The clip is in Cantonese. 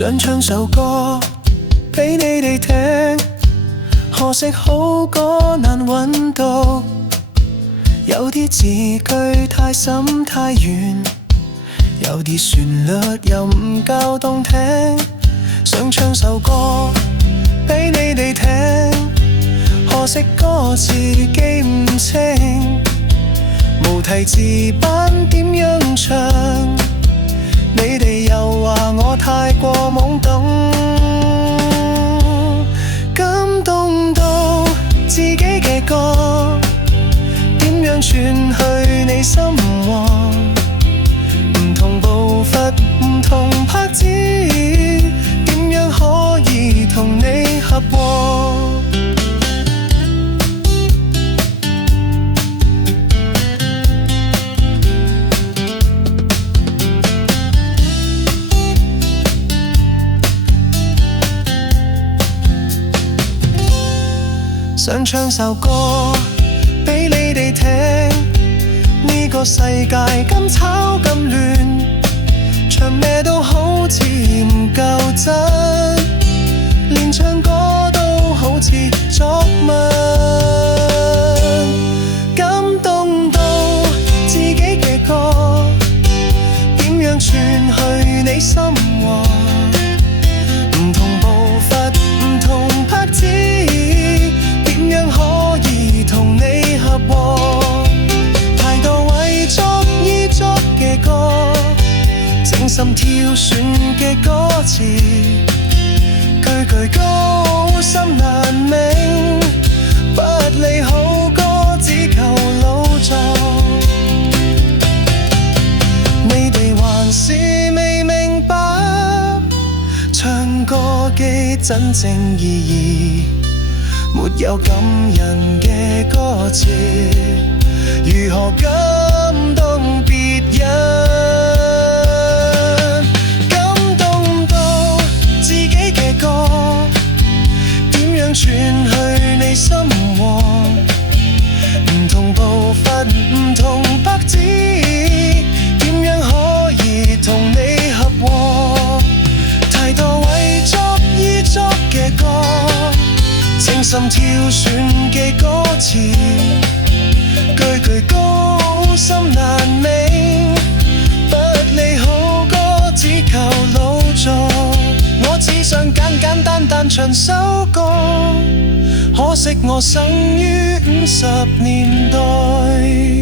想唱首歌俾你哋聽，可惜好歌難揾到，有啲字句太深太遠，有啲旋律又唔夠動聽。想唱首歌俾你哋聽，可惜歌詞記唔清，無題字版點樣唱？你哋又話我太過懵懂，感動到自己嘅歌點樣傳去你心窩？唔同步伐，唔同拍子，點樣可以同你合和？想唱首歌俾你哋聽，呢個世界咁吵咁亂，唱咩都好似唔夠真，連唱歌都好似作文。感動到自己嘅歌點樣傳去你心窩？唔同步伐，唔同拍子，精心挑選嘅歌詞，句句高深難明，不理好歌只求老作。你哋還是未明白唱歌嘅真正意義，沒有感人嘅歌詞，如何感動別人？傳去你心窩，唔同步伐，唔同拍子，點樣可以同你合和？太多為作而作嘅歌，精心挑選嘅歌詞，句句高深難明，不理好歌只求老作。我只想簡簡單單唱首歌，可惜我生於50年代。